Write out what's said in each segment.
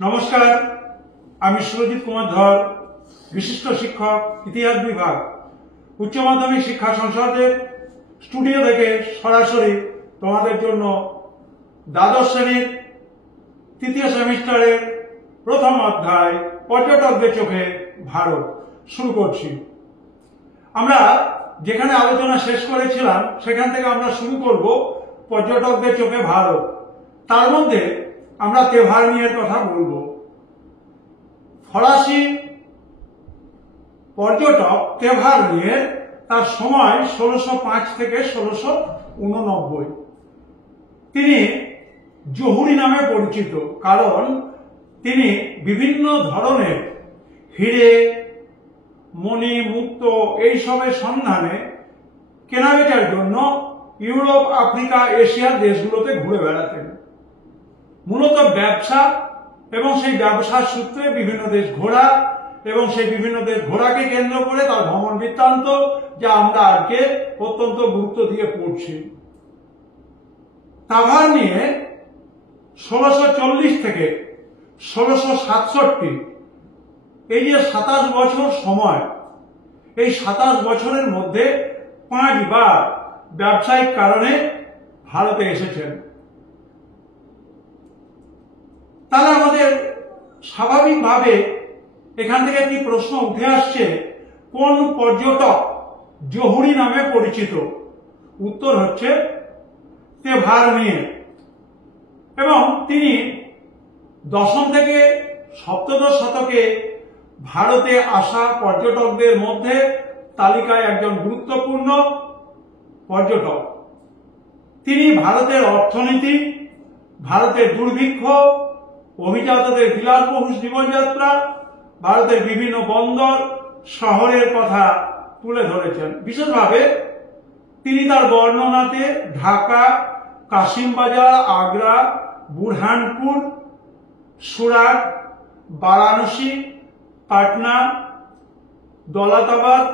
নমস্কার, আমি সুরজিৎ কুমার ধর, বিশিষ্ট শিক্ষক, ইতিহাস বিভাগ, উচ্চ মাধ্যমিক শিক্ষা সংসদের স্টুডিও থেকে সরাসরি তোমাদের জন্য দ্বাদশ শ্রেণীর তৃতীয় সেমিস্টারের প্রথম অধ্যায় পর্যটকদের চোখে ভারত শুরু করছি। আমরা যেখানে আলোচনা শেষ করেছিলাম সেখান থেকে আমরা শুরু করব পর্যটকদের চোখে ভারত। তার মধ্যে আমরা তেভারনিয়ের কথা বলবো। ফরাসি পর্যটক তেভারনিয়ে, তার সময় 1605 থেকে 1689। তিনি জহুরি নামে পরিচিত, কারণ তিনি বিভিন্ন ধরনের হিরে, মণি, মুক্ত এইসবের সন্ধানে কেনাবেচার জন্য ইউরোপ, আফ্রিকা, এশিয়ার দেশগুলোতে ঘুরে বেড়াতেন। মূলত ব্যবসা এবং সেই ব্যবসার সূত্রে বিভিন্ন দেশ ঘোরা এবং সেই বিভিন্ন দেশ ঘোরাকে কেন্দ্র করে তার ভ্রমণ বৃত্তান্ত, যা আমরা আজকে অত্যন্ত গুরুত্ব দিয়ে পড়ছি। তেভারনিয়ে 1640 থেকে 1667, এই যে 27 বছর সময়, এই 27 বছরের মধ্যে 5 বার ব্যবসায়িক কারণে ভারতে এসেছেন। তাহলে আমাদের স্বাভাবিকভাবে এখান থেকে একটি প্রশ্ন উঠে আসছে, কোন পর্যটক জহুরি নামে পরিচিত? উত্তর হচ্ছে তেভারনিয়ে। এবং তিনি 10ম থেকে 17শ শতকে ভারতে আসা পর্যটকদের মধ্যে তালিকায় একজন গুরুত্বপূর্ণ পর্যটক। তিনি ভারতের অর্থনীতি, ভারতের দুর্ভিক্ষ, অভিজাতদের বিলাসবহুল জীবনযাত্রা, ভারতের বিভিন্ন বন্দর শহরের কথা তুলে ধরেছেন। বিশেষভাবে তিনি তার বর্ণনাতে ঢাকা, কাশিমবাজার, আগ্রা, বুরহানপুর, সুরাট, বারাণসী, পাটনা, দৌলতাবাদ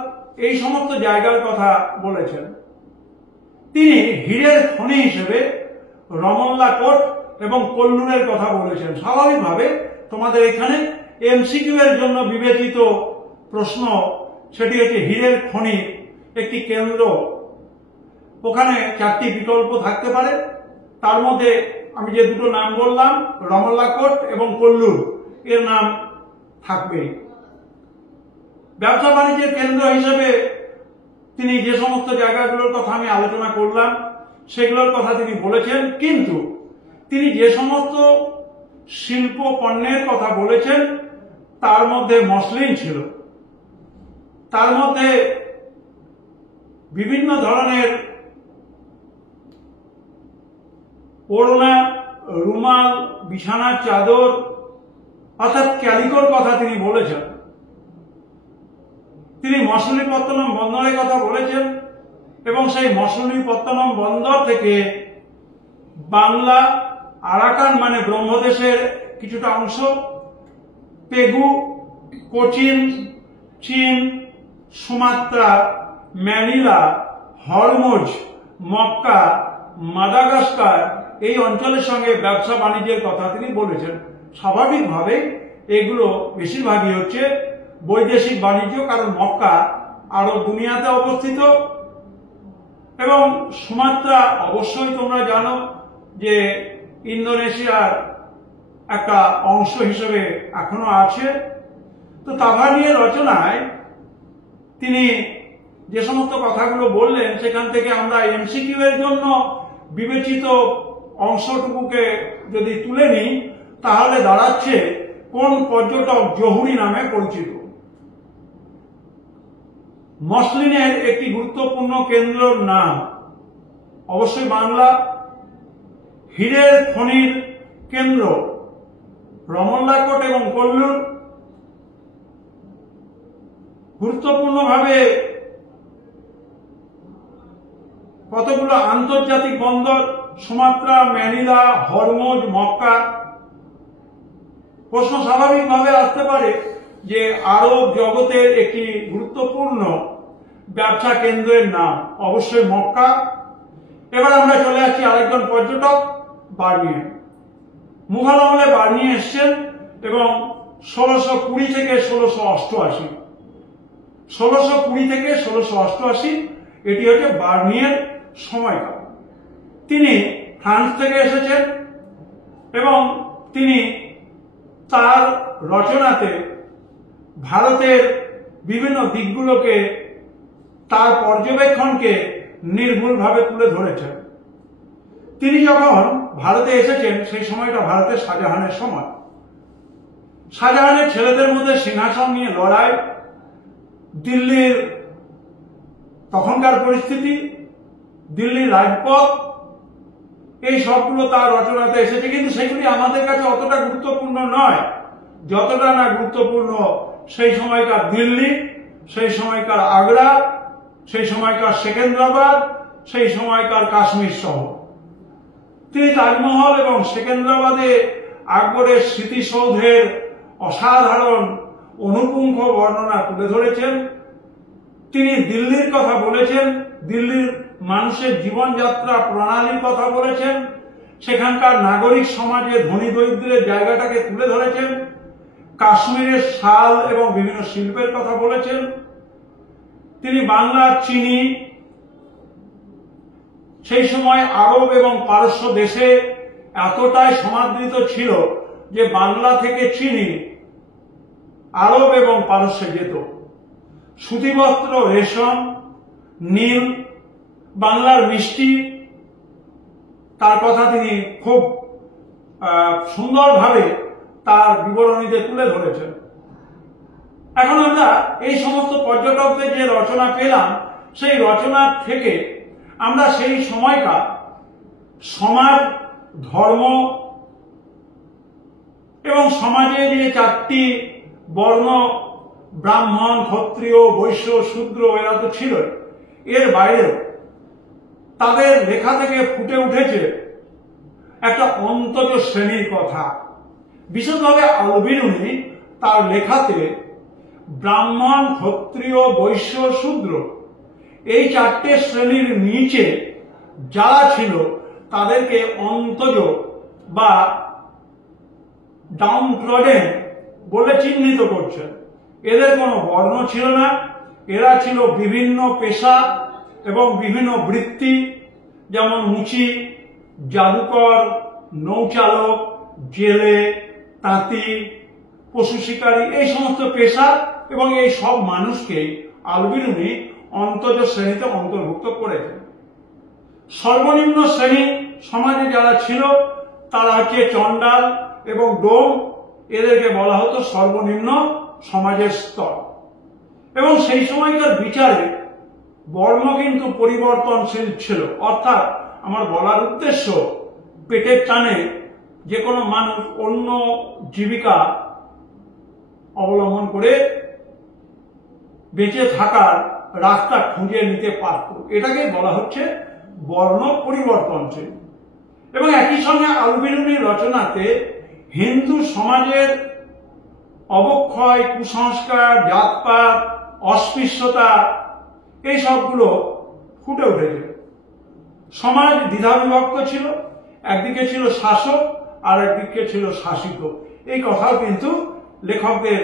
এই সমস্ত জায়গার কথা বলেছেন। তিনি হীরের খনি হিসেবে রমল্লা কোট এবং কল্লুরের কথা বলেছেন। স্বাভাবিকভাবে তোমাদের এখানে এমসিকিউ এর জন্য বিবেচিত প্রশ্ন, সেটি হচ্ছে হীরের খনি একটি কেন্দ্র। ওখানে 4টি বিকল্প থাকতে পারে, তার মধ্যে আমি যে দুটো নাম বললাম, রমল্লা কোট এবং কল্লুর, এর নাম থাকবেই। ব্যবসা বাণিজ্যের কেন্দ্র হিসেবে তিনি যে সমস্ত জায়গাগুলোর কথা আমি আলোচনা করলাম সেগুলোর কথা তিনি বলেছেন, কিন্তু তিনি যে সমস্ত শিল্প পণ্যের কথা বলেছেন তার মধ্যে মসলিন ছিল, তার মধ্যে বিভিন্ন ধরনের ওড়না, রুমাল, বিছানার চাদর অর্থাৎ ক্যালিকোর কথা তিনি বলেছেন। তিনি মছলিপত্তনম বন্দরের কথা বলেছেন এবং সেই মছলিপত্তনম বন্দর থেকে বাংলা, আরাকান মানে ব্রহ্মদেশের কিছুটা অংশ, পেগু, কোচিন, চীন, Sumatra, Manila, Hormuz, Mecca, Madagascar এই অঞ্চলের সঙ্গে ব্যবসা বাণিজ্যের কথা তিনি বলেছেন। স্বাভাবিকভাবে এগুলো বেশিরভাগই হচ্ছে বৈদেশিক বাণিজ্য, কারণ মক্কা আরব দুনিয়াতে অবস্থিত এবং সুমাত্রা অবশ্যই তোমরা জানো যে ইন্দোনেশিয়ার একটা অংশ হিসেবে এখনো আছে। তো তেভারনিয়ের রচনায় তিনি যে সমস্ত কথাগুলো বললেন সেখান থেকে আমরা এমসিকিউ এর জন্য বিবেচিত অংশটুকুকে যদি তুলে নিই, তাহলে দাঁড়াচ্ছে কোন পর্যটক জহুরি নামে পরিচিত। মসলিনের একটি গুরুত্বপূর্ণ কেন্দ্রের নাম অবশ্যই বাংলা। হীরের খনির কেন্দ্র রমল্লা কোট এবং কল্লুর। গুরুত্বপূর্ণভাবে কতগুলো আন্তর্জাতিক বন্দর, সুমাত্রা, ম্যানিলা, হরমুজ, মক্কা। প্রশ্ন স্বাভাবিকভাবে আসতে পারে যে আরব জগতের একটি গুরুত্বপূর্ণ ব্যবসা কেন্দ্রের নাম অবশ্যই মক্কা। এবার আমরা চলে আসছি আরেকজন পর্যটক, বার্নিয়ে। মুঘল আমলে বার্নিয়ে এসছেন এবং 1620 থেকে 1688, 1620 থেকে 1688 এটি হচ্ছে বার্নিয়ের সময়কাল। তিনি ফ্রান্স থেকে এসেছেন এবং তিনি তার রচনাতে ভারতের বিভিন্ন দিকগুলোকে, তার পর্যবেক্ষণকে নির্ভুলভাবে তুলে ধরেছেন। তিনি যখন ভারতে এসেছেন সেই সময়টা ভারতের শাহজাহানের সময়। শাহজাহানের ছেলেদের মধ্যে সিংহাসন নিয়ে লড়াই, দিল্লির তখনকার পরিস্থিতি, দিল্লির রাজপথ, এই সবগুলো তার রচনাতে এসেছে। কিন্তু সেগুলি আমাদের কাছে অতটা গুরুত্বপূর্ণ নয় যতটা না গুরুত্বপূর্ণ সেই সময়কার দিল্লি, সেই সময়কার আগ্রা, সেই সময়কার সেকেন্দ্রাবাদ, সেই সময়কার কাশ্মীর শহর। তিনি তাজমহল এবং সেকেন্দ্রাবাদে আকবরের স্মৃতিসৌধের অসাধারণ অনুপুঙ্খ বর্ণনা তুলে ধরেছেন। তিনি দিল্লির কথা বলেছেন, দিল্লির মানুষের জীবনযাত্রা প্রণালীর কথা বলেছেন, সেখানকার নাগরিক সমাজে ধনী দরিদ্রের জায়গাটাকে তুলে ধরেছেন, কাশ্মীরের শাল এবং বিভিন্ন শিল্পের কথা বলেছেন। তিনি বাংলার চিনি, সেই সময় আরব এবং পারস্য দেশে এতটাই সমাদৃত ছিল যে বাংলা থেকে চিনি আরব এবং পারস্যে যেত। সুতিবস্ত্র, রেশম, নীল, বাংলার মিষ্টি, তার কথা তিনি খুব সুন্দরভাবে তার বিবরণীতে তুলে ধরেছেন। এখন আমরা এই সমস্ত পর্যটকদের যে রচনা পেলাম, সেই রচনা থেকে আমরা সেই সময়কার সমাজ, ধর্ম এবং সমাজে যে চারটি বর্ণ, ব্রাহ্মণ, ক্ষত্রিয়, বৈশ্য, শূদ্র, এরা তো ছিল, এর বাইরেও তাদের লেখা থেকে ফুটে উঠেছে একটা অন্তজ শ্রেণীর কথা। বিশেষভাবে আলবিরুনি তার লেখাতে ব্রাহ্মণ, ক্ষত্রিয়, বৈশ্য, শূদ্র এই চারটে শ্রেণীর নিচে যারা ছিল তাদেরকে অন্তজ বা ডাউনট্রডেন বলে চিহ্নিত করছেন। এদের কোনো বর্ণ ছিল না, এরা ছিল বিভিন্ন পেশা এবং বিভিন্ন বৃত্তি, যেমন মুচি, জাদুকর, নৌচালক, জেলে, তাঁতি, পশু শিকারী, এই সমস্ত পেশা, এবং এই সব মানুষকে আলবিরুনি অন্তজ শ্রেণীতে অন্তর্ভুক্ত করেছেন। সর্বনিম্ন শ্রেণী সমাজে যারা ছিল তারা হচ্ছে চণ্ডাল এবং ডোম, এদেরকে বলা হতো সর্বনিম্ন সমাজের স্তর। এবং সেই সময়কার বিচারে বর্ণ কিন্তু পরিবর্তনশীল ছিল। অর্থাৎ আমার বলার উদ্দেশ্য, পেটের টানে যে কোনো মানুষ অন্য জীবিকা অবলম্বন করে বেঁচে থাকার রাস্তা খুঁজে নিতে পারত, এটাকেই বলা হচ্ছে বর্ণ পরিবর্তনশীল। এবং একই সঙ্গে আলবিরুনির রচনাতে হিন্দু সমাজের অবক্ষয়, কুসংস্কার, জাতপাত, অস্পৃশ্যতা, এই সবগুলো ফুটে উঠেছে। সমাজ দ্বিধাবিভক্ত ছিল, একদিকে ছিল শাসক আর একদিকে ছিল শাসিত। এই কথাও কিন্তু লেখকদের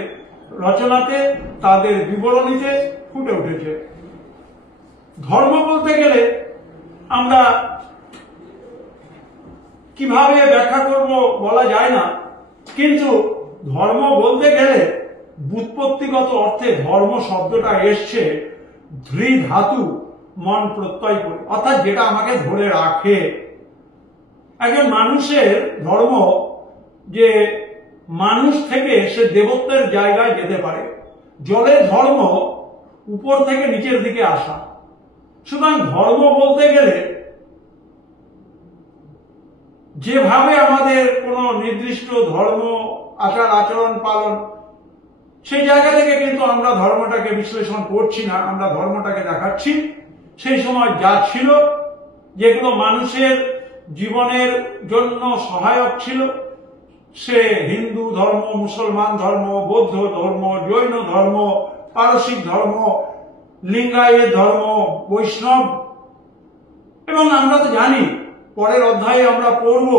রচনাতে, তাদের বিবরণীতে ফুটে উঠেছে। ধর্ম বলতে গেলে আমরা কিভাবে ব্যাখ্যা করব বলা যায় না, কিন্তু ধর্ম বলতে গেলে ব্যুৎপত্তিগত অর্থে ধর্ম শব্দটা এসছে ধৃ ধাতু মন প্রত্যয় করে, অর্থাৎ যেটা আমাকে ধরে রাখে। একজন মানুষের ধর্ম যে মানুষ থেকে সে দেবত্বের জায়গায় যেতে পারে। জলের ধর্ম উপর থেকে নিচের দিকে আসা। সুতরাং ধর্ম বলতে গেলে যেভাবে আমাদের কোন নির্দিষ্ট ধর্ম, আচার আচরণ পালন, সেই জায়গা থেকে কিন্তু আমরা ধর্মটাকে বিশ্লেষণ করছি না, আমরা ধর্মটাকে দেখাচ্ছি সেই সময় যা ছিল, যেগুলো মানুষের জীবনের জন্য সহায়ক ছিল। সে হিন্দু ধর্ম, মুসলমান ধর্ম, বৌদ্ধ ধর্ম, জৈন ধর্ম, পারসিক ধর্ম, লিঙ্গায়েত ধর্ম, বৈষ্ণব, এবং আমরা তো জানি পরের অধ্যায়ে আমরা পড়ব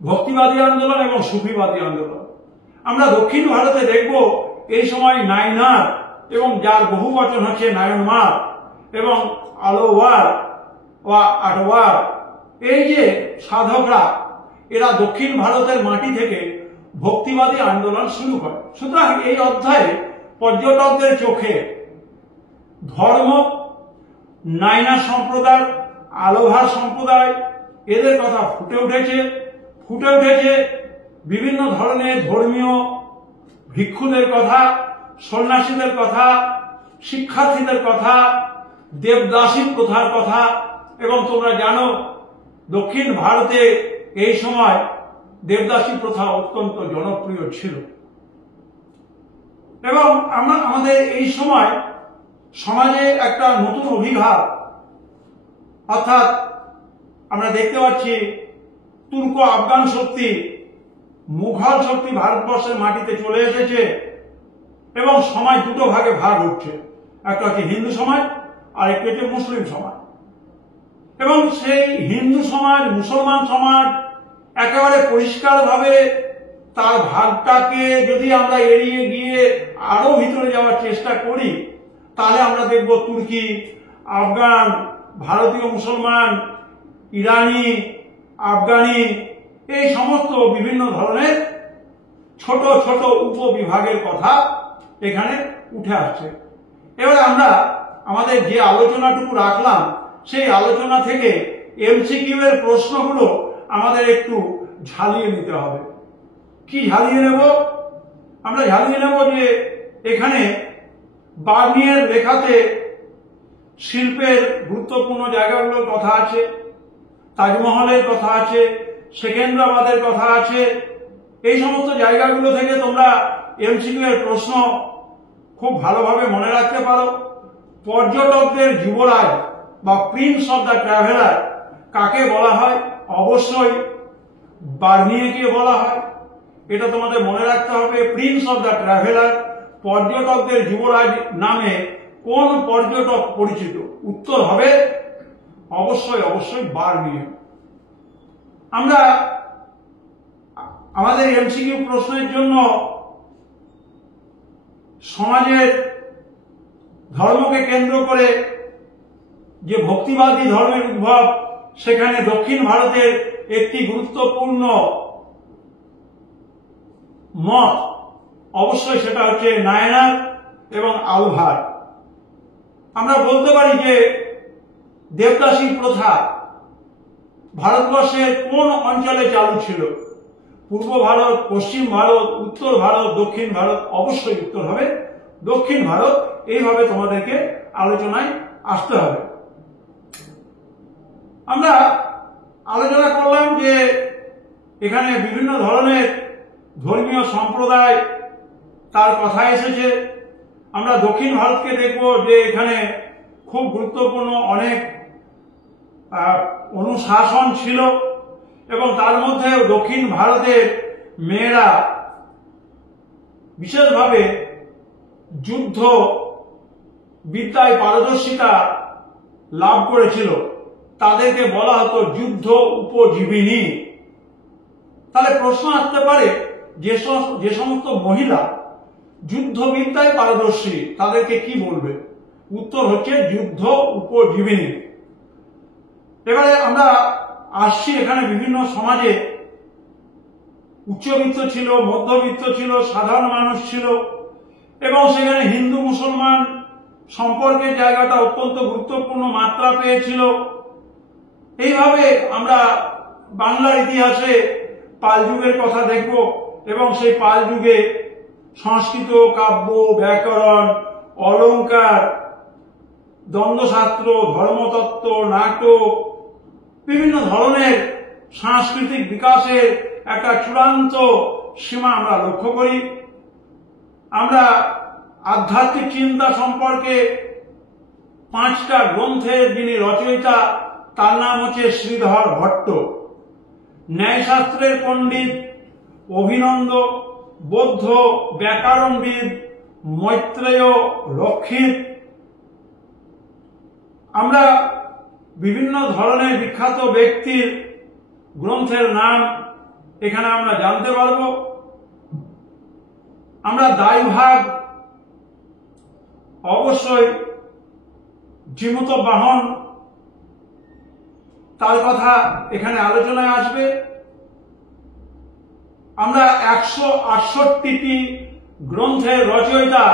ভক্তিবাদী আন্দোলন এবং সুফিবাদী আন্দোলন। আমরা দক্ষিণ ভারতে দেখব এই সময় নাইনার এবং যার বহু বচন হচ্ছে নায়নমার এবং আলোয়ার বা আটওয়ার, এই যে সাধকরা এরা দক্ষিণ ভারতের মাটি থেকে ভক্তিবাদী আন্দোলন শুরু করে। সুতরাং এই অধ্যায়ে পর্যটকদের চোখে ধর্ম, নাইনা সম্প্রদায়, আলোভার সম্প্রদায় এদের কথা ফুটে উঠেছে বিভিন্ন ধরনের ধর্মীয় ভিক্ষুদের কথা, সন্ন্যাসীদের কথা, শিক্ষার্থীদের কথা, দেবদাসী প্রথার কথা। এবং তোমরা জানো দক্ষিণ ভারতে এই সময় দেবদাসী প্রথা অত্যন্ত জনপ্রিয় ছিল। এবং আমাদের এই সময় সমাজে একটা নতুন অভিঘাত, অর্থাৎ আমরা দেখতে পাচ্ছি তুর্ক আফগান শক্তি, মুঘল শক্তি ভারতবর্ষের মাটিতে চলে এসেছে এবং সমাজ দুটো ভাগে ভাগ হচ্ছে, একটা হচ্ছে হিন্দু সমাজ আর একটা হচ্ছে মুসলিম সমাজ। এবং সেই হিন্দু সমাজ মুসলমান সমাজ একেবারে পরিষ্কারভাবে তার ভাগটাকে যদি আমরা এড়িয়ে গিয়ে আরো ভিতরে যাওয়ার চেষ্টা করি, তাহলে আমরা দেখব তুর্কি, আফগান, ভারতীয় মুসলমান, ইরানি, আফগানি, এই সমস্ত বিভিন্ন ধরনের ছোট ছোট উপবিভাগের কথা এখানে উঠে আসছে। এবার আমরা আমাদের যে আলোচনাটুকু রাখলাম সেই আলোচনা থেকে এমসিকিউ এর প্রশ্নগুলো আমাদের একটু ঝালিয়ে নিতে হবে। কি ঝালিয়ে নেব? আমরা ঝালিয়ে নেব যে এখানে বার্নিয়ের লেখাতে শিল্পের গুরুত্বপূর্ণ জায়গাগুলোর কথা আছে, তাজমহলের কথা আছে, সেকেন্দ্রাবাদের কথা আছে। এই সমস্ত জায়গাগুলো থেকে তোমরা এমসিকিউ এর প্রশ্ন খুব ভালোভাবে মনে রাখতে পারো। পর্যটকদের যুবরাজ বা প্রিন্স অফ দ্য ট্রাভেলার কাকে বলা হয়? অবশ্যই বার্নিয়েকে বলা হয়। এটা তোমাদের মনে রাখতে হবে। প্রিন্স অফ দ্য ট্রাভেলার, পর্যটকদের যুবরাজ নামে কোন পর্যটক পরিচিত? উত্তর হবে অবশ্যই বার্নিয়ে। আমরা আমাদের এমসিকিউ প্রশ্নের জন্য সমাজের ধর্মকে কেন্দ্র করে যে ভক্তিবাদী ধর্মের উদ্ভব, সেখানে দক্ষিণ ভারতের একটি গুরুত্বপূর্ণ মত অবশ্যই সেটা হচ্ছে নায়নার এবং আলভার। আমরা বলতে পারি যে দেবদাসী প্রথা ভারতবর্ষের কোন অঞ্চলে চালু ছিল? পূর্ব ভারত, পশ্চিম ভারত, উত্তর ভারত, দক্ষিণ ভারত? অবশ্যই উত্তর হবে দক্ষিণ ভারত। এইভাবে তোমাদেরকে আলোচনায় আসতে হবে। আমরা আলোচনা করলাম যে এখানে বিভিন্ন ধরনের ধর্মীয় সম্প্রদায় তার কথা এসেছে। আমরা দক্ষিণ ভারতকে দেখব যে এখানে খুব গুরুত্বপূর্ণ অনেক অনুশাসন ছিল এবং তার মধ্যে দক্ষিণ ভারতের মেয়েরা বিশেষভাবে যুদ্ধ বিদ্যায় পারদর্শিতা লাভ করেছিল। তাদেরকে বলা হতো যুদ্ধ উপজীবিনী। তাহলে প্রশ্ন আসতে পারে যে সমস্ত মহিলা যুদ্ধবিদ্যায় পারদর্শী তাদেরকে কি বলবে? উত্তর হচ্ছে যুদ্ধ উপজীবিনী। এবারে আমরা আসছি, এখানে বিভিন্ন সমাজে উচ্চবিত্ত ছিল, মধ্যবিত্ত ছিল, সাধারণ মানুষ ছিল এবং সেখানে হিন্দু মুসলমান সম্পর্কের জায়গাটা অত্যন্ত গুরুত্বপূর্ণ মাত্রা পেয়েছিল। এইভাবে আমরা বাংলার ইতিহাসে পাল যুগের কথা দেখব এবং সেই পাল যুগে সংস্কৃত, কাব্য, ব্যাকরণ, অলঙ্কার, দ্বন্দ্বশাস্ত্র, ধর্মতত্ত্ব, নাটক, বিভিন্ন ধরনের সাংস্কৃতিক বিকাশের একটা চূড়ান্ত সীমা আমরা লক্ষ্য করি। আমরা আধ্যাত্মিক চিন্তা সম্পর্কে 5টা গ্রন্থের যিনি রচয়িতা তার নাম হচ্ছে শ্রীধর ভট্ট। ন্যায়শাস্ত্রের পণ্ডিত অভিনন্দ, বৌদ্ধ ব্যাকরণবিদ মৈত্রেয় রক্ষিত। আমরা বিভিন্ন ধরনের বিখ্যাত ব্যক্তির গ্রন্থের নাম এখানে আমরা জানতে পারব। আমরা দায়ভাগ অবশ্যই জীমূত বাহন, তার কথা এখানে আলোচনায় আসবে। আমরা 168টি গ্রন্থের রচয়িতা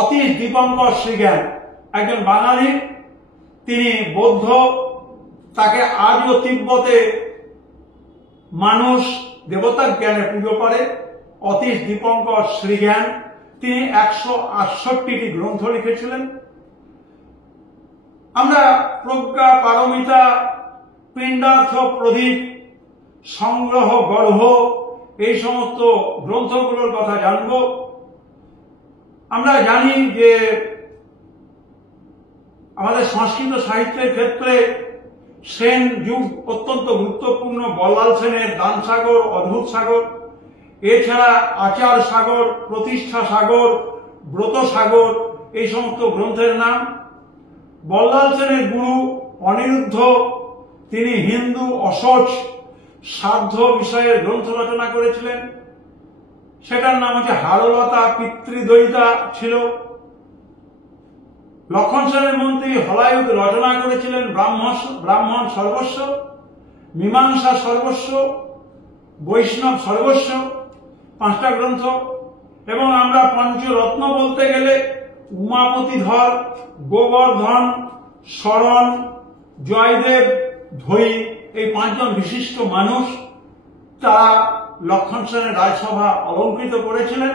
অতীশ দীপঙ্কর শ্রীজ্ঞান, একজন বাঙালি, তিনি বৌদ্ধ, তাকে আজও তিব্বতে মানুষ দেবতার জ্ঞানে পুজো করে। অতীশ দীপঙ্কর শ্রীজ্ঞান, তিনি 168টি গ্রন্থ লিখেছিলেন। আমরা প্রজ্ঞা পারমিতা, পিণ্ডার্থ প্রদীপ, সংগ্রহ গর্ভ, এই সমস্ত গ্রন্থগুলোর কথা জানব। আমরা জানি যে আমাদের সংস্কৃত সাহিত্যের ক্ষেত্রে সেন যুগ অত্যন্ত গুরুত্বপূর্ণ। বল্লাল সেনের দান সাগর, অদ্ভুত সাগর, এছাড়া আচার সাগর, প্রতিষ্ঠা সাগর, ব্রত সাগর, এই সমস্ত গ্রন্থের নাম। বল্লাল সেনের গুরু অনিরুদ্ধ, তিনি হিন্দু অশোচ সাধ্য বিষয়ের গ্রন্থ রচনা করেছিলেন। সেটার নাম হচ্ছে হারলতা পিতৃদ্বৈতা ছিল। লক্ষণ সেনের মন্ত্রী হলায়ুধ রচনা করেছিলেন ব্রাহ্মণ সর্বস্ব, মীমাংসা সর্বস্ব, বৈষ্ণব সর্বস্ব, 5টা গ্রন্থ। এবং আমরা পঞ্চরত্ন বলতে গেলে উমাপতিধর, গোবর্ধন, শরণ, জয়দেব, ধৈ, এই 5 জন বিশিষ্ট মানুষ, তারা লক্ষণ সেনের রাজসভা অলঙ্কৃত করেছিলেন।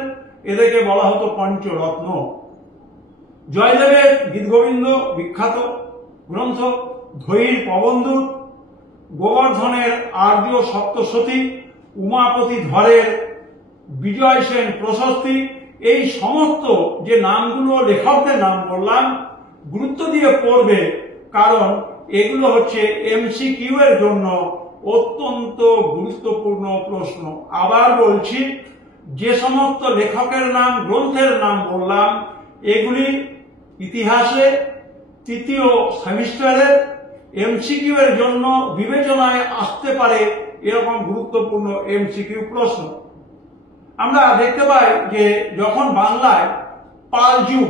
এদেরকে বলা হতো পঞ্চরত্ন। জয়দেবের গীতগোবিন্দ বিখ্যাত গ্রন্থ, ধৈর প্রবন্ধূত, গোবর্ধনের আর্য সপ্তশতী, উমাপতি ধরের বিজয় সেন প্রশস্তি, এই সমস্ত যে নামগুলো লেখকদের নাম বললাম, গুরুত্ব দিয়ে পড়বে, কারণ এগুলো হচ্ছে এমসিকিউ এর জন্য অত্যন্ত গুরুত্বপূর্ণ প্রশ্ন। আবার বলছি, যে সমস্ত লেখকের নাম, গ্রন্থের নাম বললাম, এগুলি ইতিহাসে 3য় সেমিস্টারের এমসিকিউ এর জন্য বিবেচনায় আসতে পারে এরকম গুরুত্বপূর্ণ এমসিকিউ প্রশ্ন। আমরা দেখতে পাই যে যখন বাংলায় পাল যুগ,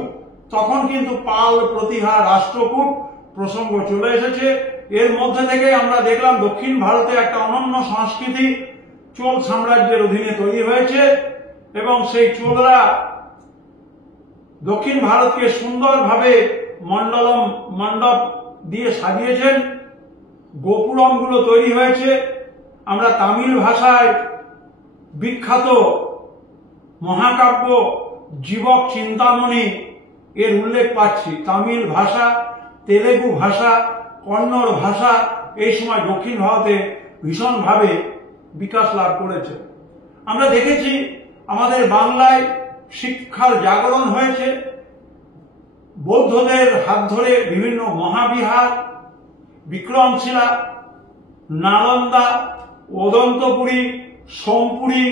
তখন কিন্তু পাল প্রতিহা রাষ্ট্রকূট প্রসঙ্গ চলে এসেছে। এর মধ্যে থেকে আমরা দেখলাম দক্ষিণ ভারতে একটা অনন্য সংস্কৃতি চোল সাম্রাজ্যের অধীনে তৈরি হয়েছে, এবং সেই চোলরা দক্ষিণ ভারতকে সুন্দরভাবে মণ্ডপ দিয়ে সাজিয়েছেন। গোপুরমগুলো তৈরি হয়েছে। আমরা তামিল ভাষায় বিখ্যাত মহাকাব্য জীবক চিন্তামণি এর উল্লেখ পাচ্ছি। তামিল ভাষা, তেলেগু ভাষা, কন্নড় ভাষা এই সময় দক্ষিণ ভারতে ভীষণভাবে বিকাশ লাভ করেছে। আমরা দেখেছি আমাদের বাংলায় শিক্ষার জাগরণ হয়েছে। বৌদ্ধদের হাত ধরে বিভিন্ন মহাবিহার, বিক্রমশিলা, নালন্দা, ওদন্তপুরী, সোমপুরী,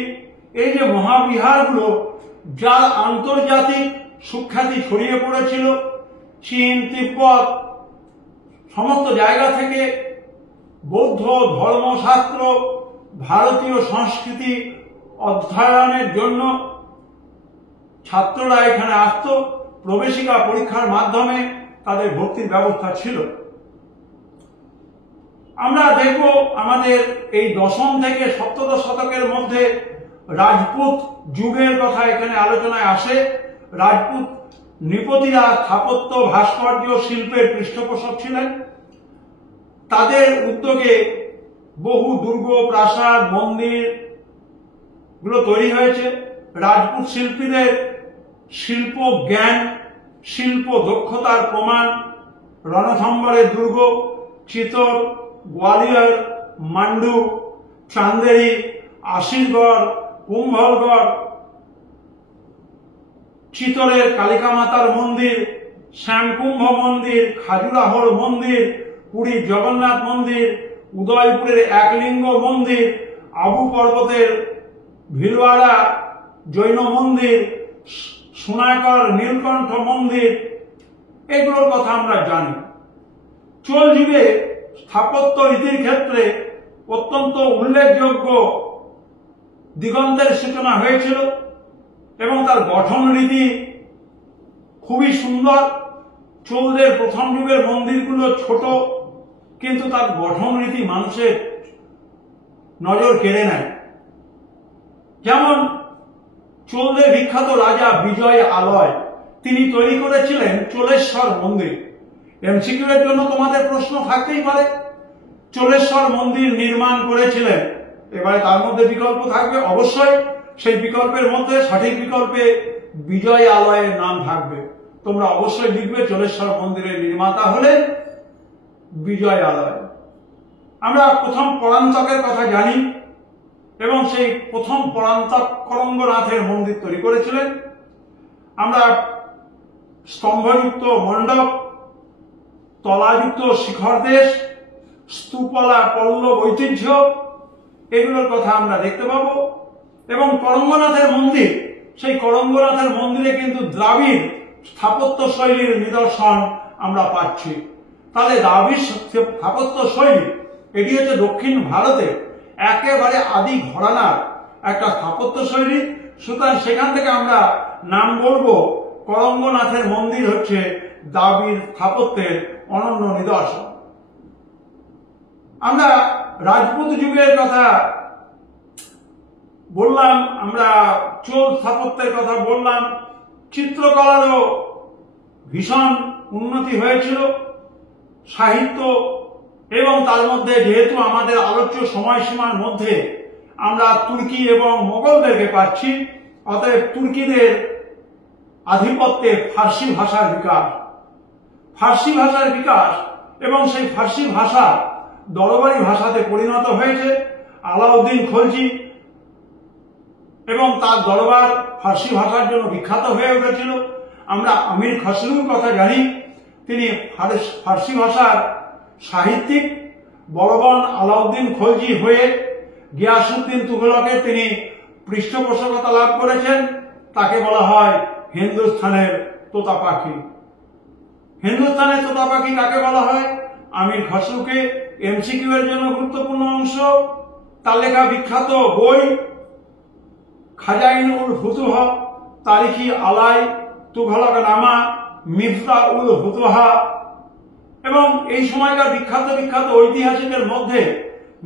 এই যে মহাবিহারগুলো, যার আন্তর্জাতিক সুখ্যাতি ছড়িয়ে পড়েছিল, চীন, তিব্বত, সমস্ত জায়গা থেকে বৌদ্ধ ধর্মশাস্ত্র, ভারতীয় সংস্কৃতি অধ্যয়নের জন্য ছাত্ররা এখানে আসত। প্রবেশিকা পরীক্ষার মাধ্যমে তাদের ভর্তির ব্যবস্থা ছিল। আমরা দেখব আমাদের এই 10ম থেকে 17 শতকের মধ্যে রাজপুত যুগের কথা এখানে আলোচনায় আসে। রাজপুত নৃপতিরা স্থাপত্য, ভাস্কর্য শিল্পের পৃষ্ঠপোষক ছিলেন। তাদের উদ্যোগে বহু দুর্গ, প্রাসাদ, মন্দির গুলো তৈরি হয়েছে। রাজপুত শিল্পীদের শিল্প জ্ঞান, শিল্প দক্ষতার প্রমাণ রণথম্বরের দুর্গ, চিতোর, গোয়ালিয়র, মান্ডু, চান্দেরি, আশিরগড়, কুম্ভলগড়, চিতোরের কালিকা মাতার মন্দির, শ্যামকুম্ভ মন্দির, খাজুরাহোর মন্দির, পুরীর জগন্নাথ মন্দির, উদয়পুরের একলিঙ্গ মন্দির, আবু পর্বতের ভিলওয়াড়া জৈন মন্দির, সোনাকর নীলকণ্ঠ মন্দির, এগুলোর কথা আমরা জানি। চোল যুগে স্থাপত্য রীতির ক্ষেত্রে অত্যন্ত উল্লেখযোগ্য দিগন্তের সূচনা হয়েছিল এবং তার গঠন রীতি খুবই সুন্দর। চোলদের প্রথম যুগের মন্দিরগুলো ছোট, কিন্তু তার গঠন রীতি মানুষের নজর কেড়ে নেয়। যেমন চোলদের বিখ্যাত রাজা বিজয় আলয়, তিনি তৈরি করেছিলেন চোলেশ্বর মন্দির। এমসিকিউ এর জন্য তোমাদের প্রশ্ন থাকতেই পারে, চোলেশ্বর মন্দির নির্মাণ করেছিলেন, এবারে তার মধ্যে বিকল্প থাকবে, অবশ্যই সেই বিকল্পের মধ্যে সঠিক বিকল্পে বিজয় আলয়ের নাম থাকবে। তোমরা অবশ্যই লিখবে চোলেশ্বর মন্দিরের নির্মাতা হলেন বিজয় আলয়। আমরা প্রথম পরান্তকের কথা জানি এবং সেই প্রথম পরান্তক করঙ্গনাথের মন্দির তৈরি করেছিলেন। আমরা স্তম্ভযুক্ত মণ্ডপ, তলাযুক্ত শিখর দেশ, স্তূপলা পল্লব ঐতিহ্য, এগুলোর কথা আমরা দেখতে পাবো। এবং করঙ্গনাথের মন্দির, সেই করঙ্গনাথের মন্দিরে কিন্তু দ্রাবিড় স্থাপত্য শৈলীর নিদর্শন আমরা পাচ্ছি। তাহলে দ্রাবিড় স্থাপত্য শৈলী, এটি হচ্ছে দক্ষিণ ভারতে একেবারে আদি ঘরানার একটা স্থাপত্য শৈলী। সুতরাং সেখান থেকে আমরা নাম বলবো করঙ্গনাথের মন্দির হচ্ছে দ্রাবিড় স্থাপত্যের অনন্য নিদর্শন। আমরা রাজপুত যুগের কথা বললাম, আমরা চোল স্থাপত্যের কথা বললাম, চিত্রকলারও ভীষণ উন্নতি হয়েছিল, সাহিত্য, এবং তার মধ্যে যেহেতু আমাদের আলোচ্য সময়সীমার মধ্যে আমরা তুর্কি এবং মোগলদেরকে পাচ্ছি, অতএব তুর্কিদের আধিপত্যে ফার্সি ভাষার বিকাশ, ফার্সি ভাষার বিকাশ এবং সেই ফার্সি ভাষা দরবারি ভাষাতে পরিণত হয়েছে। আলাউদ্দিন খলজি এবং তার দরবার ফার্সি ভাষার জন্য বিখ্যাত হয়ে উঠেছিল। আমরা আমির খসরুর কথা জানি, তিনি ফার্সি ভাষার সাহিত্যিক। বলবন আলাউদ্দিন খলজি হয়ে গিয়াসউদ্দিন তুগলকের তিনি পৃষ্ঠপোষকতা লাভ করেছেন। তাকে বলা হয় হিন্দুস্থানের তোতা পাখি। হিন্দুস্তানের তোতা পাখি কাকে বলা হয়? আমির খসরুকে। এমসিকিউ এর জন্য গুরুত্বপূর্ণ অংশ, তার লেখা বিখ্যাত বই খাজাইন উল ফুতুহ, তারিখি আলাই, তুঘলকনামা, মিফতা উল ফুতুহা। এবং এই সময়কার বিখ্যাত ঐতিহাসিকের মধ্যে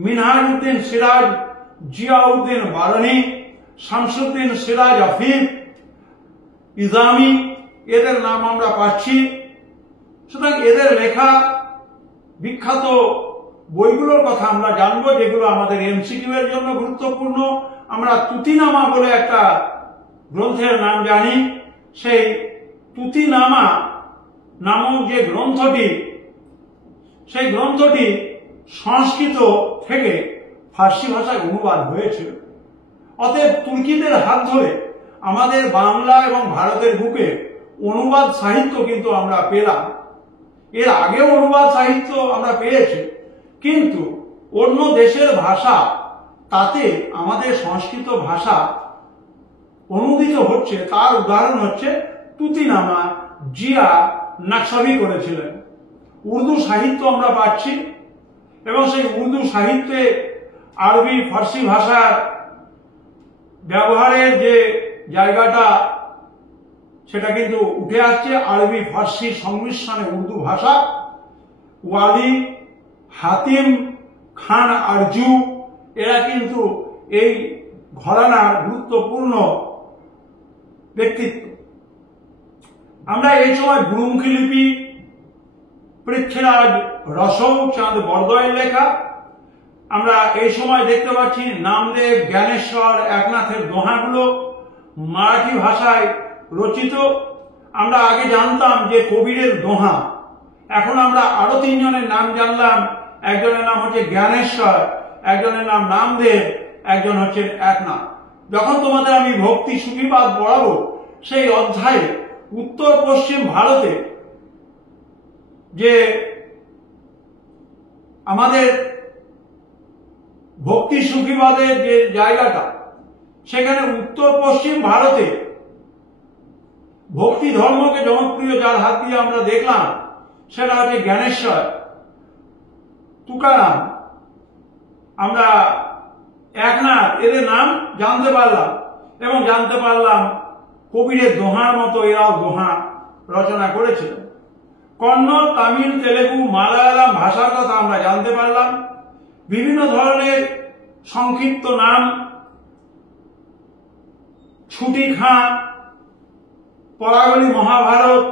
মিনহাজউদ্দিন সিরাজ, জিয়াউদ্দিন বারানি, শামসুদ্দিন সিরাজ আফিফ, ইজামি, এদের নাম আমরা পাচ্ছি। সুতরাং এদের লেখা বিখ্যাত বইগুলোর কথা আমরা জানবো, যেগুলো আমাদের এমসিকিউ এর জন্য গুরুত্বপূর্ণ। আমরা তুতিনামা বলে একটা গ্রন্থের নাম জানি। সেই তুতিনামা নামক যে গ্রন্থটি, সেই গ্রন্থটি সংস্কৃত থেকে ফার্সি ভাষায় অনুবাদ হয়েছিল। অতএব তুর্কিদের হাত ধরে আমাদের বাংলা এবং ভারতের বুকে অনুবাদ সাহিত্য কিন্তু আমরা পেলাম। এর আগেও অনুবাদ সাহিত্য আমরা পেয়েছি, কিন্তু অন্য দেশের ভাষা, তাতে আমাদের সংস্কৃত ভাষা অনুদিত হচ্ছে। তার উদাহরণ হচ্ছে তুতিনামা, জিয়া নকশবী করেছিলেন। উর্দু সাহিত্য আমরা পাচ্ছি এবং সেই উর্দু সাহিত্যে আরবি ফার্সি ভাষার ব্যবহারের যে জায়গাটা, সেটা কিন্তু উঠে আসছে। আরবি ফার্সি সংমিশ্রণে উর্দু ভাষা। ওয়ালি, হাতিম, খান আরজু, এরা কিন্তু এই ঘরানার গুরুত্বপূর্ণ ব্যক্তিত্ব। আমরা এই সময় গুরুমুখী লিপি, পৃথ্বীরাজ রসৌ চাঁদ বরদয়ের লেখা, আমরা এই সময় দেখতে পাচ্ছি নামদেব, জ্ঞানেশ্বর, একনাথের দোহাগুলো মারাঠি ভাষায় রচিত। আমরা আগে জানতাম যে কবিরের দোহা, এখন আমরা আরো তিনজনের নাম জানলাম। একজনের নাম হচ্ছে জ্ঞানেশ্বর, একজনের নাম নামদেব, একজন হচ্ছেন একনাথ। যখন তোমাদের আমি ভক্তি সুফিবাদ পড়াবো, সেই অধ্যায়ে উত্তর পশ্চিম ভারতে যে আমাদের ভক্তি সুফিবাদের যে জায়গাটা, সেখানে উত্তর পশ্চিম ভারতে ভক্তি ধর্মকে জনপ্রিয় যার হাত দিয়ে আমরা দেখলাম, সেটা হচ্ছে জ্ঞানেশ্বর, তুকারাম। আমরা একনাথ, এদের নাম জানতে পারলাম এবং জানতে পারলাম কবিরের দোহার মতো এরাও দোহা রচনা করেছিলেন। কন্নড়, তামিল, তেলেগু, মালায়ালাম ভাষার কথা আমরা জানতে পারলাম। বিভিন্ন ধরনের সংক্ষিপ্ত নাম, ছুটি খাঁ, পরাগলি, মহাভারত,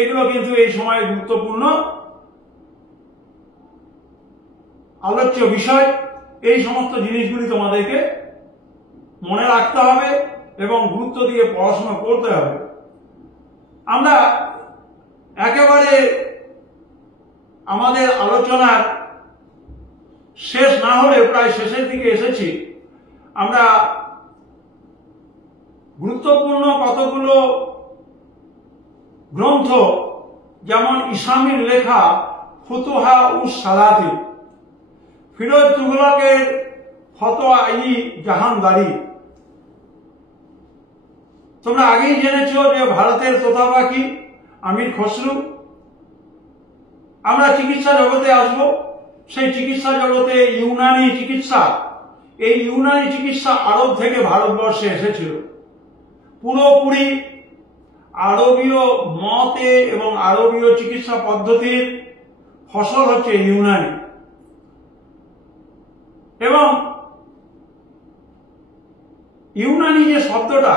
এগুলো কিন্তু এই সময় গুরুত্বপূর্ণ আলোচ্য বিষয়। এই সমস্ত জিনিসগুলি তোমাদেরকে মনে রাখতে হবে এবং গুরুত্ব দিয়ে পড়াশোনা করতে হবে। আমরা একেবারে আমাদের আলোচনার শেষ না হলে প্রায় শেষের দিকে এসেছি। আমরা গুরুত্বপূর্ণ কতগুলো গ্রন্থ, যেমন ইসামির লেখা ফুতুহা উস সালাতি, ফিরোজ তুগলকের ফতোয়া-ই জাহানদারি, তোমরা আগেই জেনেছো যে ভারতের তোতা পাখি আমির খসরু। আমরা চিকিৎসা জগতে আসব। সেই চিকিৎসা জগতে ইউনানি চিকিৎসা, এই ইউনানি চিকিৎসা আরব থেকে ভারতবর্ষে এসেছিল। পুরোপুরি আরবীয় মতে এবং আরবীয় চিকিৎসা পদ্ধতির ফসল হচ্ছে ইউনানি। এবং ইউনানি যে শব্দটা,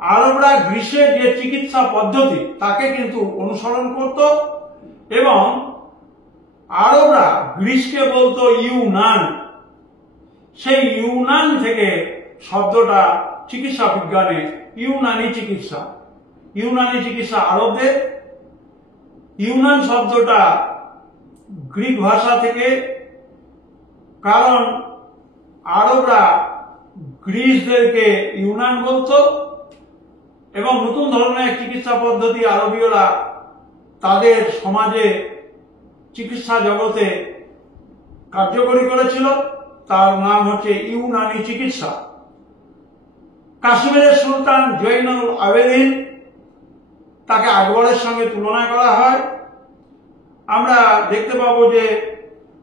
আরবরা গ্রীসের যে চিকিৎসা পদ্ধতি তাকে কিন্তু অনুসরণ করত এবং আরবরা গ্রীসকে বলতো ইউনান। সেই ইউনান থেকে শব্দটা চিকিৎসা বিজ্ঞানে ইউনানি চিকিৎসা। ইউনানি চিকিৎসা আরবদের, ইউনান শব্দটা গ্রিক ভাষা থেকে, কারণ আরবরা গ্রিসদেরকে ইউনান বলতো এবং নতুন ধরনের চিকিৎসা পদ্ধতি আরবীয়রা তাদের সমাজে চিকিৎসা জগতে কার্যকরী করেছিল। তার নাম হচ্ছে ইউনানি চিকিৎসা। কাশ্মীরের সুলতান জৈনুল আবেদিন, তাকে আকবরের সঙ্গে তুলনা করা হয়। আমরা দেখতে পাবো যে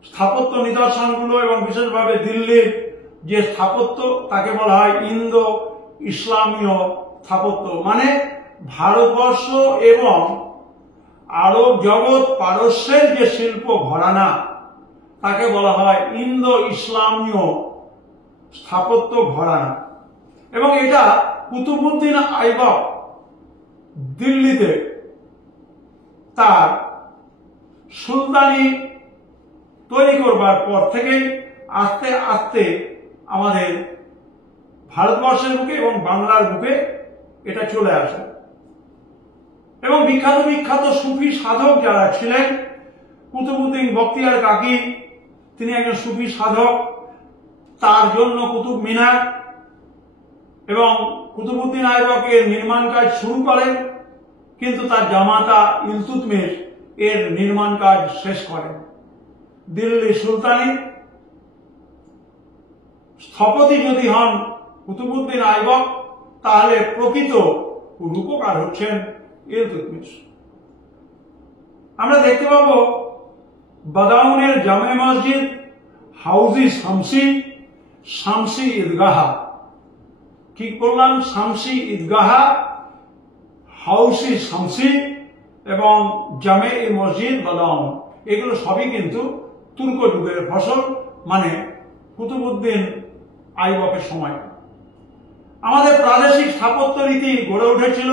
স্থাপত্য নিদর্শনগুলো এবং বিশেষভাবে দিল্লির যে স্থাপত্য তাকে বলা হয় ইন্দো ইসলামীয় স্থাপত্য, মানে ভারতবর্ষ এবং আরব জগৎ পারস্যের যে শিল্প ঘরানা তাকে বলা হয় ইন্দো ইসলামীয় স্থাপত্য ঘরানা। এবং এটা কুতুবউদ্দিন আইবক দিল্লিতে তার সুলতানি তৈরি করবার পর থেকেই আস্তে আস্তে আমাদের ভারতবর্ষের বুকে এবং বাংলার বুকে এটা চলে আসে। এবং বিখ্যাত বিখ্যাত সুফি সাধক যারা ছিলেন, কুতুবউদ্দিন বখতিয়ার কাকি, তিনি একজন সুফি সাধক। তার জন্য কুতুব মিনার এবং কুতুবউদ্দিন আইবকের নির্মাণ কাজ শুরু করেন, কিন্তু তার জামাতা ইলতুৎমিশ এর নির্মাণ কাজ শেষ করেন। দিল্লি সুলতানি স্থপতি যদি হন কুতুবউদ্দিন আইবক, তাহলে প্রকৃত রূপকার হচ্ছেন ইলতুৎমিশ। আমরা দেখতে পাবো বাদাউনের জামে মসজিদ, হাউজি শামসি, শামসি ঈদগাহা, কি করলাম, শামসি ঈদগাহা, হাউসি শামসি এবং জামে মসজিদ বাদাউন, এগুলো সবই কিন্তু তুর্ক যুগের ফসল, মানে কুতুবউদ্দিন আইবকের সময়। আমাদের প্রাদেশিক স্থাপত্য রীতি গড়ে উঠেছিল।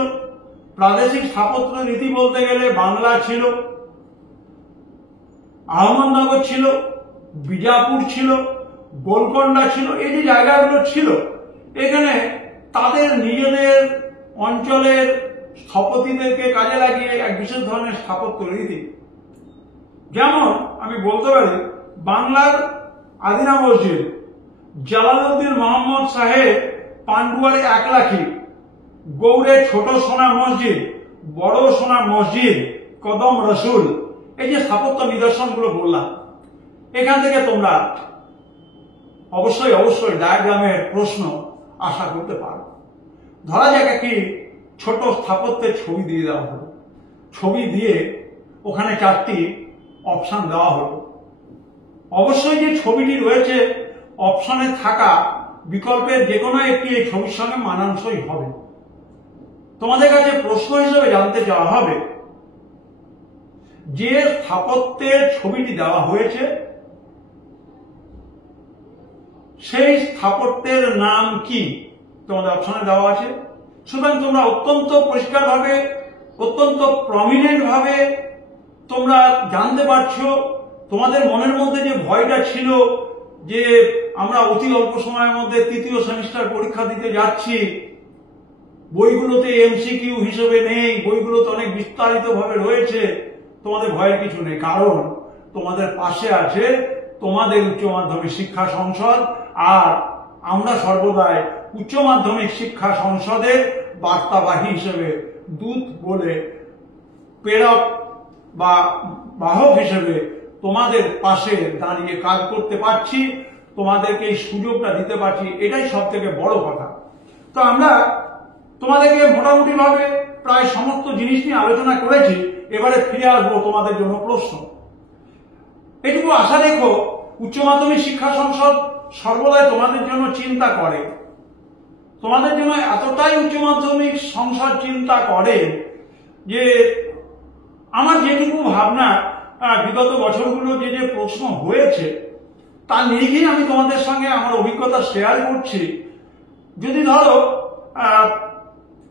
প্রাদেশিক স্থাপত্য রীতি বলতে গেলে বাংলা ছিল, আহমদনগর ছিল, বিজাপুর ছিল, গোলকোন্ডা ছিল, এই যে জায়গাগুলো ছিল, এখানে তাদের নিজেদের অঞ্চলের স্থপতিদেরকে কাজে লাগিয়ে এক বিশেষ ধরনের স্থাপত্য রীতি। যেমন আমি বলতে পারি বাংলার আদিনা মসজিদ, জালালউদ্দিন মোহাম্মদ সাহেব পান্ডুয়ারি 1 লাখি, গৌড়ের ছোট সোনা মসজিদ, বড় সোনা মসজিদ, কদম রসুল, এই যে স্থাপত্য নিদর্শনগুলো বললাম, এখান থেকে তোমরা অবশ্যই অবশ্যই ডায়াগ্রামের প্রশ্ন আশা করতে পারো। ধরা যাক একটি ছোট স্থাপত্যের ছবি দিয়ে দেওয়া হলো, ছবি দিয়ে ওখানে 4টি অপশন দেওয়া হলো। অবশ্যই যে ছবিটি রয়েছে অপশনে থাকা বিকল্পের যে কোনো একটি এই ছবির সঙ্গে মানানসই হবে। তোমাদের কাছে প্রশ্ন হিসেবে জানতে চাওয়া হবে, যে স্থাপত্যের ছবিটি দেওয়া হয়েছে সেই স্থাপত্যের নাম কি? তোমাদের অপশনে দেওয়া আছে। সুতরাং তোমরা অত্যন্ত পরিষ্কারভাবে, অত্যন্ত প্রমিনেন্ট ভাবে তোমরা জানতে পারছো। তোমাদের মনের মধ্যে যে ভয়টা ছিল যে আমরা অতি অল্প সময়ের মধ্যে তৃতীয় সেমিস্টার পরীক্ষা দিতে যাচ্ছি, বইগুলোতে এমসিকিউ হিসেবে নেই, বইগুলোতে অনেক বিস্তারিত ভাবে রয়েছে, তোমাদের ভয়ের কিছু নেই। কারণ তোমাদের পাশে আছে তোমাদের উচ্চ মাধ্যমিক শিক্ষা সংসদ, আর আমরা সর্বদাই উচ্চ মাধ্যমিক শিক্ষা সংসদের বার্তাবাহী হিসেবে, দূত বলে, প্রেরক বা বাহক হিসেবে তোমাদের পাশে দাঁড়িয়ে কাজ করতে পারছি, তোমাদেরকে এই সুযোগটা দিতে পারছি, এটাই সব থেকে বড় কথা। তো আমরা তোমাদেরকে মোটামুটি ভাবে প্রায় সমস্ত জিনিস নিয়ে আলোচনা করেছি। এবারে ফিরে আসবো তোমাদের জন্য প্রশ্ন। এটুকু আশা রেখো, উচ্চ মাধ্যমিক শিক্ষা সংসদ সর্বদাই তোমাদের জন্য চিন্তা করে। তোমাদের জন্য এতটাই উচ্চ মাধ্যমিক সংসদ চিন্তা করে যে আমার যেটুকু ভাবনা বিগত বছরগুলো যে যে প্রশ্ন হয়েছে তার নিরিখেই আমি তোমাদের সঙ্গে আমার অভিজ্ঞতা শেয়ার করছি। যদি ধরো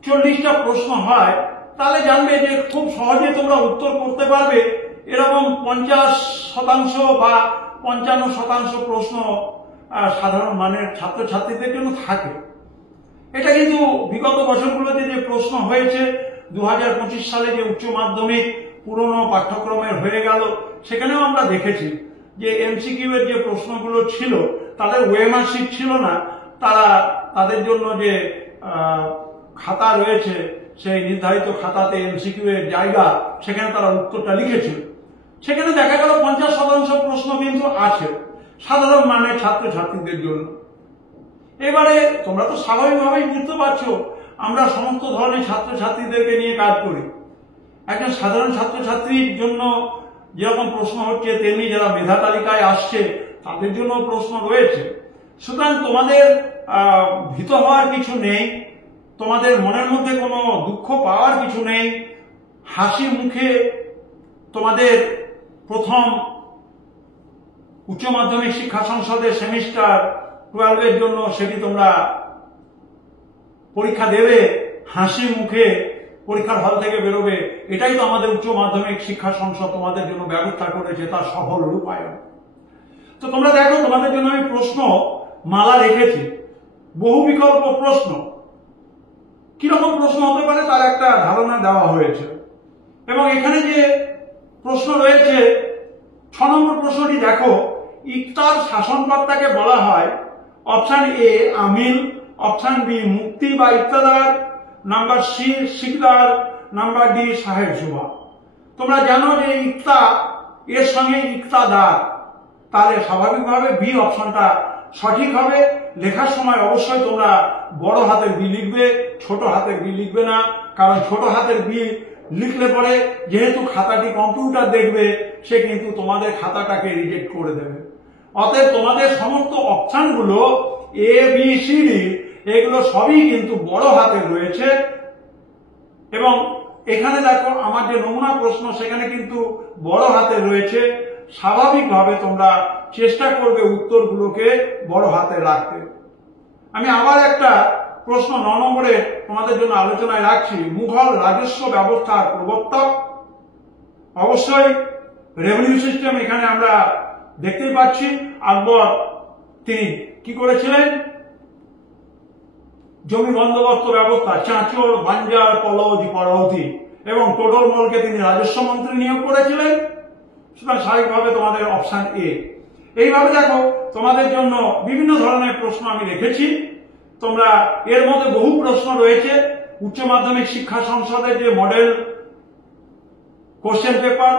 40টা প্রশ্ন হয়, তাহলে জানবে যে খুব সহজে তোমরা উত্তর করতে পারবে। এরকম 50% বা 55% প্রশ্ন সাধারণ মানের ছাত্রছাত্রীদের জন্য থাকে। এটা কিন্তু বিগত বছরগুলোতে যে প্রশ্ন হয়েছে, 2025 সালে যে উচ্চ মাধ্যমিক পুরনো পাঠ্যক্রমের হয়ে গেল, সেখানেও আমরা দেখেছি যে এমসিকিউ এর যে প্রশ্নগুলো ছিল তাদের ওয়েমার শিট ছিল না। তাদের জন্য যে খাতা রয়েছে, সেই নির্ধারিত খাতাতে এমসিকিউ এর জায়গা, সেখানে তারা উত্তরটা লিখেছিল। সেখানে দেখা গেল 50% প্রশ্ন কিন্তু আছে সাধারণ মানের ছাত্রছাত্রীদের জন্য। এবারে তোমরা তো স্বাভাবিকভাবেই বুঝতে পারছো, আমরা সমস্ত ধরনের ছাত্রছাত্রীদেরকে নিয়ে কাজ করি। একজন সাধারণ ছাত্রছাত্রীর জন্য যেরকম প্রশ্ন হচ্ছে, তেমনি যারা মেধা তালিকায় আসছে তাদের জন্য প্রশ্ন রয়েছে। সুতরাং তোমাদের ভীত হওয়ার কিছু নেই, তোমাদের মনের মধ্যে কোনো দুঃখ পাওয়ার কিছু নেই। হাসি মুখে তোমাদের প্রথম উচ্চ মাধ্যমিক শিক্ষা সংসদের সেমিস্টার 12 এর জন্য সেটি তোমরা পরীক্ষা দেবে, হাসি মুখে পরীক্ষার হল থেকে বেরোবে। এটাই তো আমাদের উচ্চ মাধ্যমিক শিক্ষা সংসদ তোমাদের জন্য ব্যবস্থা করেছে, তার সফল রূপায়ণ। তো তোমরা দেখো, তোমাদের জন্য আমি প্রশ্ন মালা রেখেছি, বহু বিকল্প প্রশ্ন। কিরকম প্রশ্ন হতে পারে তার একটা ধারণা দেওয়া হয়েছে। এবং এখানে যে প্রশ্ন রয়েছে, 6 নম্বর প্রশ্নটি দেখো, ইকতার শাসনকর্তাকে বলা হয় অপশন এ আমিল, অপশন বি মুক্তি বা ইকতাদার, নাম্বার সি সিকদার, নাম্বার ডি সাহেব সুবা। তোমরা জানো যে ইকতা এর সঙ্গে ইকতাদার, তাহলে স্বাভাবিকভাবে বি অপশনটা সঠিক হবে। লেখার সময় অবশ্যই তোমরা বড় হাতের বি লিখবে, ছোট হাতের বি লিখবে না। কারণ ছোট হাতের বি লিখলে পরে যেহেতু খাতাটি কম্পিউটার দেখবে, সে কিন্তু তোমাদের খাতাটাকে রিজেক্ট করে দেবে। অতএব তোমাদের সমস্ত অপশনগুলো এ বি সি ডি, এগুলো সবই কিন্তু বড় হাতের রয়েছে। এবং এখানে দেখো আমার যে নমুনা প্রশ্ন, সেখানে কিন্তু বড় হাতের রয়েছে। স্বাভাবিকভাবে তোমরা চেষ্টা করবে উত্তরগুলোকে বড় হাতে রাখতে। আমি আবার একটা প্রশ্ন 9 নম্বরে তোমাদের জন্য আলোচনায় রাখছি। মুঘল রাজস্ব ব্যবস্থার প্রবর্তক, অবশ্যই রেভিনিউ সিস্টেম এখানে আমরা দেখতেই পাচ্ছি। আকবর তিনি কি করেছিলেন? জমি বন্দোবস্ত ব্যবস্থা, চাঁচর, বাঞ্জার, পলজ, পরহতি এবং টোডরমলকে তিনি রাজস্ব মন্ত্রী নিয়োগ করেছিলেন। সুতরাং স্বাভাবিকভাবে তোমাদের অপশন এ। এইভাবে দেখো, তোমাদের জন্য বিভিন্ন ধরনের প্রশ্ন আমি রেখেছি। তোমরা এর মধ্যে বহু প্রশ্ন রয়েছে। উচ্চ মাধ্যমিক শিক্ষা সংসদের যে মডেল কোশ্চেন পেপার,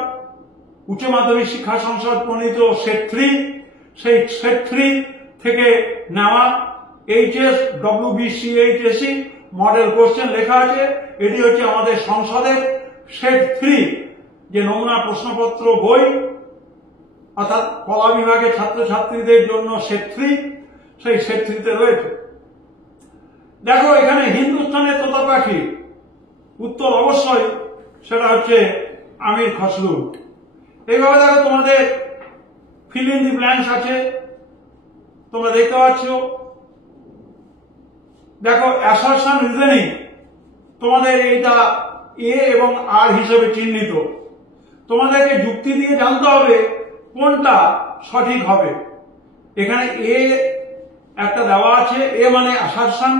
উচ্চ মাধ্যমিক শিক্ষা সংসদ প্রণীত সেট 3, সেই সেট 3 থেকে নেওয়া এইচএস, WBCHSE মডেল কোশ্চেন লেখা আছে। এটি হচ্ছে আমাদের সংসদের সেট 3 যে নমুনা প্রশ্নপত্র বই। অর্থাৎ কলা বিভাগের ছাত্রছাত্রীদের জন্য সেট 3, সেই সেট 3-তে রয়েছে। দেখো এখানে হিন্দুস্তানের তোতা পাখি, উত্তর অবশ্যই সেটা হচ্ছে আমির খসরু। এইভাবে দেখো তোমাদের ফিল ইন দি ব্ল্যাঙ্কস আছে, তোমরা দেখতে পাচ্ছ। দেখো অ্যাসারশন রিজনিং, তোমাদের এইটা এ এবং আর হিসেবে চিহ্নিত। তোমাদেরকে যুক্তি দিয়ে জানতে হবে কোনটা সঠিক হবে। এখানে এ একটা দেওয়া আছে, এ মানে অ্যাসারশন,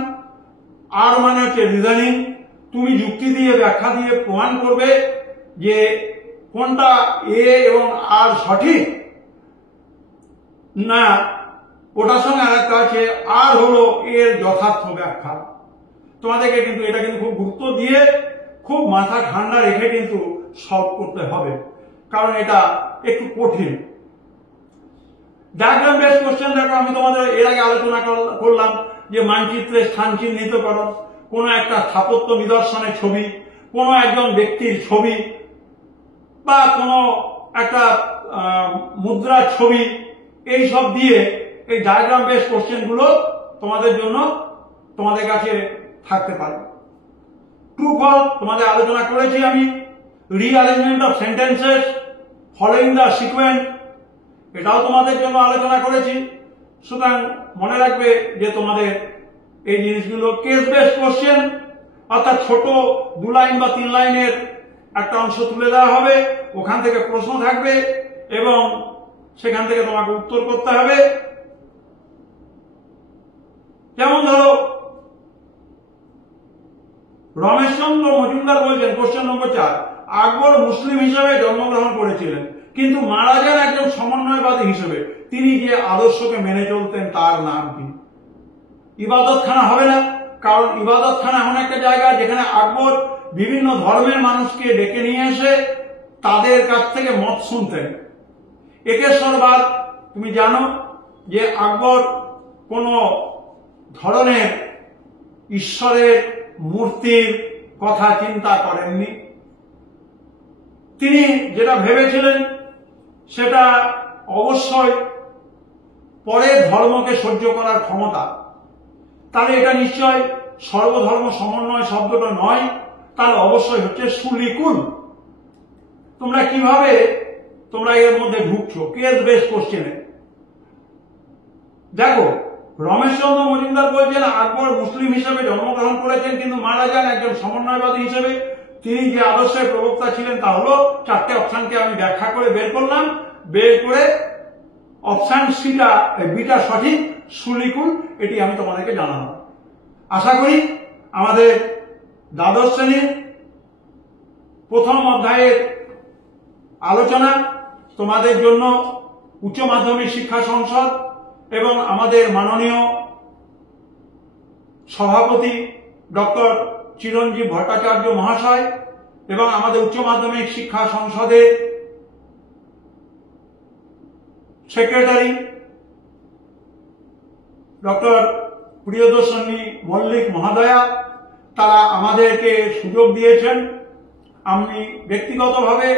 আর মানে হচ্ছে রিজনিং। তুমি যুক্তি দিয়ে ব্যাখ্যা দিয়ে প্রমাণ করবে যে কোনটা এ এবং আর সঠিক না। ওটার সঙ্গে আরেকটা আছে আর হলো এর যথার্থ ব্যাখ্যা। তোমাদেরকে কিন্তু এটা কিন্তু খুব গুরুত্ব দিয়ে খুব মাথা ঠান্ডা রেখে কিন্তু সলভ করতে হবে, কারণ এটা একটু কঠিন। ডায়াগ্রাম বেসড কোশ্চেন দেখো, আমি তোমাদের এর আগে আলোচনা করলাম যে মানচিত্রে স্থান চিহ্নিতকরণ, কোনো একটা স্থাপত্য নিদর্শনের ছবি, কোনো একজন ব্যক্তির ছবি বা কোনো একটা মুদ্রার ছবি, এই সব দিয়ে এই ডায়াগ্রাম বেসড কোশ্চেন গুলো তোমাদের জন্য তোমাদের কাছে থাকতে পারে। ট্রু ফল তোমাদের আলোচনা করেছি আমি। Rearrangement of sentences following the sequence, এটাও তোমাদের জন্য আলোচনা করেছি। সুতরাং মনে রাখবে যে তোমাদের এই জিনিসগুলো কেস বেসড কোশ্চেন, অর্থাৎ ছোট 2 লাইন বা 3 লাইনের একটা অংশ তুলে দেওয়া হবে, ওখান থেকে প্রশ্ন থাকবে এবং সেখান থেকে তোমাকে উত্তর করতে হবে। যেমন ধরো রমেশচন্দ্র মজুমদার বলছেন, কোশ্চেন নম্বর 4, আকবর মুসলিম হিসেবে জন্মগ্রহণ করেছিলেন কিন্তু মারা যান একজন সমন্বয়বাদী হিসেবে, তিনি যে আদর্শকে মেনে চলতেন তার নাম কি? ইবাদতখানা হবে না, কারণ ইবাদতখানা এমন একটা জায়গা যেখানে আকবর বিভিন্ন ধর্মের মানুষকে ডেকে নিয়ে এসে তাদের কাছ থেকে মত শুনতেন। একেশ্বরবাদ, তুমি জানো যে আকবর কোন ধরনের ঈশ্বরের মূর্তির কথা চিন্তা করেননি। তিনি যেটা ভেবেছিলেন সেটা অবশ্যই পরের ধর্মকে সহ্য করার ক্ষমতা। তাহলে এটা নিশ্চয় সর্বধর্ম সমন্বয় শব্দটা নয়, তাহলে অবশ্যই হচ্ছে সুলিকুল। তোমরা কিভাবে তোমরা এর মধ্যে ঢুকছো কেস বেসড কোশ্চেনে? দেখো রমেশচন্দ্র মজুমদার বলছেন আকবর মুসলিম হিসেবে জন্মগ্রহণ করেছেন কিন্তু মারা যান একজন সমন্বয়বাদী হিসেবে, তিনি যে আদর্শের প্রবক্তা ছিলেন তা হলো, 4টে অপশনকে আমি ব্যাখ্যা করে বের করলাম, বের করে অপশন সিটা বিটা সঠিক, সুলিকুল, এটি আমি তোমাদেরকে জানালাম। আশা করি আমাদের দ্বাদশ শ্রেণীর প্রথম অধ্যায়ের আলোচনা তোমাদের জন্য উচ্চ মাধ্যমিক শিক্ষা সংসদ এবং আমাদের মাননীয় সভাপতি ডক্টর চিরঞ্জীব ভট্টাচার্য মহাশয় এবং আমাদের উচ্চ মাধ্যমিক শিক্ষা সংসদের সেক্রেটারি ডক্টর প্রিয়দর্শনী মল্লিক মহোদয়া, তারা আমাদেরকে সুযোগ দিয়েছেন। আমি ব্যক্তিগতভাবে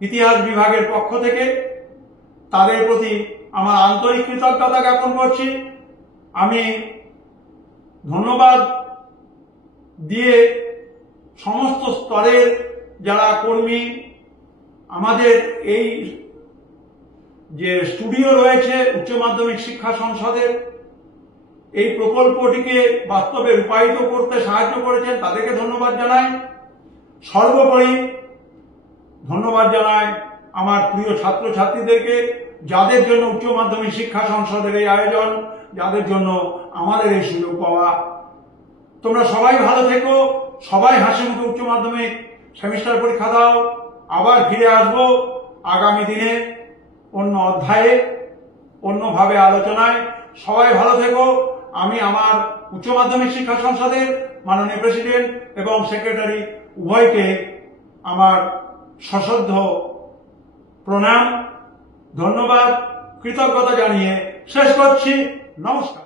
ইতিহাস বিভাগের পক্ষ থেকে তাদের প্রতি আমার আন্তরিক কৃতজ্ঞতা জ্ঞাপন করছি। আমি ধন্যবাদ দিয়ে সমস্ত স্তরের যারা কর্মী, আমাদের এই যে স্টুডিও রয়েছে উচ্চ মাধ্যমিক শিক্ষা সংসদের, এই প্রকল্পটিকে বাস্তবে রূপায়িত করতে সাহায্য করেছেন, তাদেরকে ধন্যবাদ জানাই। সর্বোপরি ধন্যবাদ জানাই আমার প্রিয় ছাত্রছাত্রীদেরকে, যাদের জন্য উচ্চ মাধ্যমিক শিক্ষা সংসদের এই আয়োজন, যাদের জন্য আমাদের এই সুযোগ পাওয়া। তোমরা সবাই ভালো থেকো, সবাই হাসি মুখে উচ্চ মাধ্যমিক সেমিস্টার পরীক্ষা দাও। আবার ফিরে আসবো আগামী দিনে অন্য অধ্যায়ে, অন্যভাবে আলোচনায়। সবাই ভালো থেকো। আমি আমার উচ্চ মাধ্যমিক শিক্ষা সংসদের মাননীয় প্রেসিডেন্ট এবং সেক্রেটারি উভয়কে আমার সশ্রদ্ধ প্রণাম, ধন্যবাদ, কৃতজ্ঞতা জানিয়ে শেষ করছি। নমস্কার।